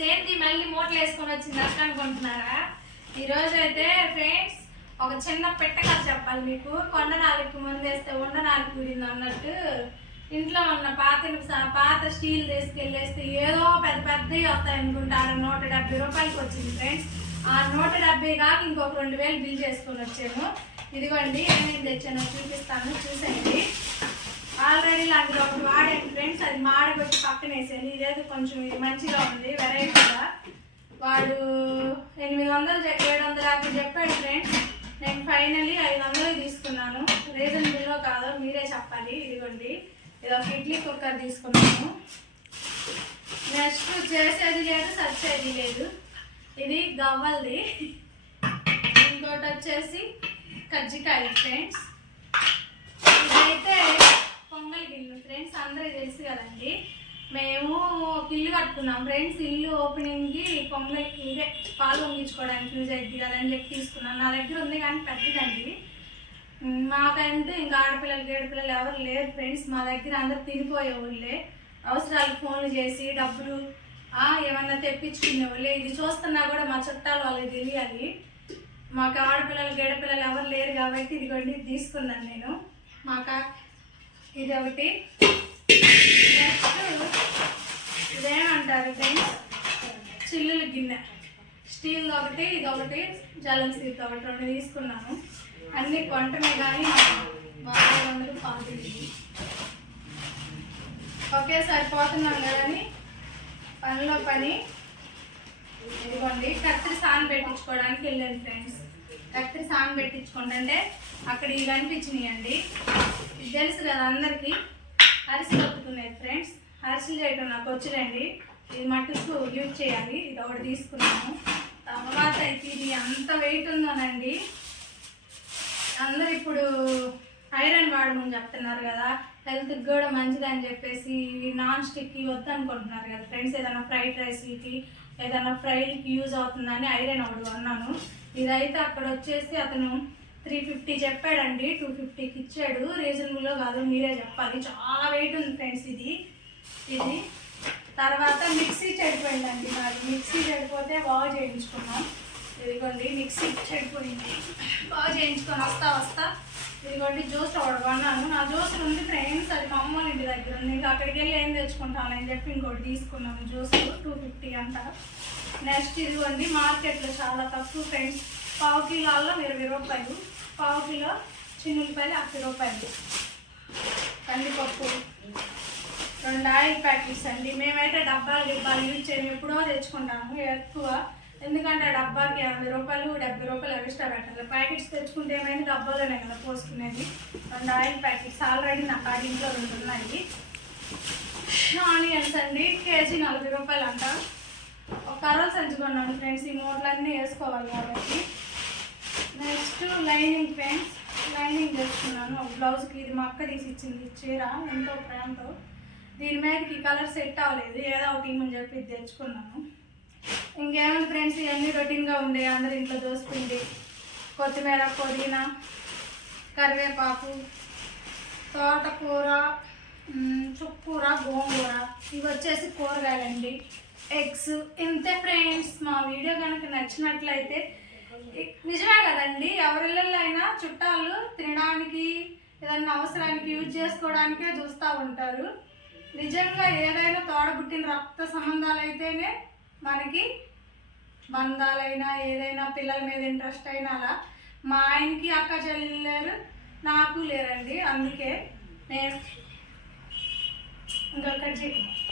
సేమ్ది మళ్ళీ మూటలు వేసుకొని వచ్చింది అక్క అనుకుంటున్నారా? ఈరోజు అయితే ఫ్రెండ్స్ ఒక చిన్న పెట్టగా చెప్పాలి మీకు. కొండ నాలుగు ముందు వేస్తే ఉండ నాలుగు కూడింది అన్నట్టు. ఇంట్లో ఉన్న పాత పాత స్టీల్ తీసుకెళ్ళేస్తే ఏదో పెద్ద పెద్దవి వస్తాయి అనుకుంటారు నూట డెబ్బై రూపాయలకి వచ్చింది ఫ్రెండ్స్. ఆ నూట డెబ్బై కాక ఇంకొక రెండు వేలు బిల్ చేసుకొని వచ్చాను. ఇదిగోండి ఏమేమి తెచ్చానో చూపిస్తాను. చూసేయండి. ఆల్రెడీ లాంటి ఒకటి వాడండి ఫ్రెండ్స్ అది మాడగొట్టి పక్కన వేసాను ఇదేదో కొంచెం ఇది మంచిగా ఉంది వెరైటీగా వాడు ఎనిమిది వందలు ఏడు వందల యాభై చెప్పాడు ఫ్రెండ్స్. నేను ఫైనలీ ఐదు వందలు తీసుకున్నాను. రీజనబుల్లో కాదు మీరే చెప్పాలి ఇదిగోండి. ఇది ఒక ఇడ్లీ కుక్కర్ తీసుకున్నాను. నెక్స్ట్ చేసేది లేదు సచ్చేది లేదు. ఇది గవ్వలది. ఇంకోటి వచ్చేసి కజ్జికాయలు ఫ్రెండ్స్. ఇదైతే పొంగల్ గిన్నె ఫ్రెండ్స్ అందరూ తెలుసు కదండి. మేము ఒక ఇల్లు కట్టుకున్నాం. ఫ్రెండ్స్ ఇల్లు ఓపెనింగ్కి పొంగల్ ఇదే పాలు పొంగించుకోవడానికి యూజ్ అయింది కదని చెప్పి తీసుకున్నాను నా దగ్గర ఉంది కానీ పెద్దదండి. మాకంటే ఇంకా ఆడపిల్లలు గేడపిల్లలు ఎవరు లేరు ఫ్రెండ్స్. మా దగ్గర అందరు తినిపోయే వాళ్ళే. అవసరాలకు ఫోన్లు చేసి డబ్బులు ఏమన్నా తెప్పించుకునే వాళ్ళే. ఇది చూస్తున్నా కూడా మా చుట్టాలు వాళ్ళకి తెలియాలి. మాకు ఆడపిల్లలు గేడపిల్లలు ఎవరు లేరు కాబట్టి ఇదిగోండి కొన్ని తీసుకున్నాను నేను. మాకు ఇది ఒకటి నెక్స్ట్ ఇదేమంటారు ఫ్రెండ్స్? చిల్లుల గిన్నె. స్టీల్ ఒకటి ఇది ఒకటి జలం సీట్ ఒకటి రెండు తీసుకున్నాను. అన్ని కొంటమే కానీ బాగా వందలు ఒకేసారి పోతున్నాం కదని పనిలో పని. ఇదిగోండి కత్తిరి సాన్ పెట్టించుకోవడానికి వెళ్ళాను ఫ్రెండ్స్. కత్తిరి సాన్ పెట్టించుకుంటుంటే అక్కడ ఇవి కనిపించినాయండి. ఇది తెలుసు కదా అందరికీ. అరిసెలు ఒత్తుకునేది ఫ్రెండ్స్. అరిసెలు చేయడం నాకు వచ్చిరండి ఇది మట్టుకు యూజ్ చేయాలి. ఇది ఒకటి తీసుకున్నాను. తర్వాత అయితే ఇది అంత వెయిట్ ఉందోనండి. అందరు ఇప్పుడు ఐరన్ వాడమని చెప్తున్నారు కదా. హెల్త్కి కూడా మంచిదని చెప్పేసి నాన్ స్టిక్ వద్దు అనుకుంటున్నారు కదా ఫ్రెండ్స్. ఏదైనా ఫ్రైడ్ రైస్కి ఏదైనా ఫ్రైకి యూజ్ అవుతుందని ఐరన్ ఒకటి కొన్నాను. ఇదైతే అక్కడ వచ్చేసి అతను త్రీ ఫిఫ్టీ చెప్పాడండి టూ ఫిఫ్టీకి ఇచ్చాడు. రీజనబుల్లో కాదు మీరే చెప్పాలి. చాలా వెయిట్ ఉంది ఫ్రెండ్స్ ఇది. ఇది. తర్వాత మిక్సీ చెడిపోయిందండి నాది. మిక్సీ చెడిపోతే బాగా చేయించుకున్నాం ఇదిగోండి మిక్సీ చెడిపోయింది బాగా చేయించుకొని వస్తా వస్తా. ఇదిగోండి జ్యూస్ ఒకటి కొన్నాను నా జ్యూస్ ఉంది ఫ్రెండ్స్ అది మా అమ్మ ఇంటి దగ్గర ఉంది. ఇంకా అక్కడికి వెళ్ళి ఏం తెచ్చుకుంటానని చెప్పి ఇంకోటి తీసుకున్నాను. జ్యూస్ టూ ఫిఫ్టీ అంట. నెక్స్ట్ ఇదిగోండి మార్కెట్లో చాలా తక్కువ ఫ్రెండ్స్. పావు కిలోలో ఇరవై రూపాయలు. పావు కిలో చిన్నులపాయలు అరవై రూపాయలు. కందిపప్పు. రెండు ఆయిల్ ప్యాకెట్స్ అండి. మేమైతే డబ్బాలు డిబ్బాలు యూజ్ చేయము. ఎప్పుడో తెచ్చుకుంటాము. ఎక్కువ ఎందుకంటే ఆ డబ్బాకి యాభై రూపాయలు డెబ్బై రూపాయలు ఎక్స్ట్రా పెట్టాలి ప్యాకెట్స్ తెచ్చుకుంటే ఏమైనా డబ్బాలోనే కదా పోసుకునేది? రెండు ఆయిల్ ప్యాకెట్స్ ఆల్రెడీ నా కాడి ఇంట్లో రెండు ఉన్నాయి. ఆనియన్స్ అండి కేజీ నలభై రూపాయలు అంట ఒక కర్రలు సంచుకున్నాను ఫ్రెండ్స్ ఈ మూటలన్నీ వేసుకోవాలి కాబట్టి. నెక్స్ట్ లైనింగ్ ఫ్రెండ్స్ లైనింగ్ తెచ్చుకున్నాను. ఒక బ్లౌజ్కి ఇది మా అక్క తీసి ఇచ్చింది చీర. ఎంతో ప్రేమతో దీని మీదకి కలర్ సెట్ అవ్వలేదు. ఏదో ఒకటి ఇమ్మని చెప్పి తెచ్చుకున్నాను. ఇంకేమైనా ఫ్రెండ్స్ ఇవన్నీ రొటీన్గా ఉండే అందరి ఇంట్లో దోసుకుంది కొత్తిమీర పుదీనా కరివేపాకు తోటకూర చుక్కూర గోంగూర ఇవి వచ్చేసి కూరగాయలండి. ఎగ్స్ ఇంతే ఫ్రెండ్స్ మా వీడియో కనుక నచ్చినట్లయితే నిజమే కదండి ఎవరిళ్ళైనా చుట్టాలు తినడానికి ఏదైనా అవసరానికి యూజ్ చేసుకోవడానికే చూస్తూ ఉంటారు. నిజంగా ఏదైనా తోడబుట్టిన రక్త సంబంధాలు అయితేనే మనకి బంధాలైనా ఏదైనా పిల్లల మీద ఇంట్రెస్ట్ అయినా అలా మా ఆయనకి అక్క చెల్లెలు నాకు లేరండి అందుకే నేను ఇంకొకటి చెప్పి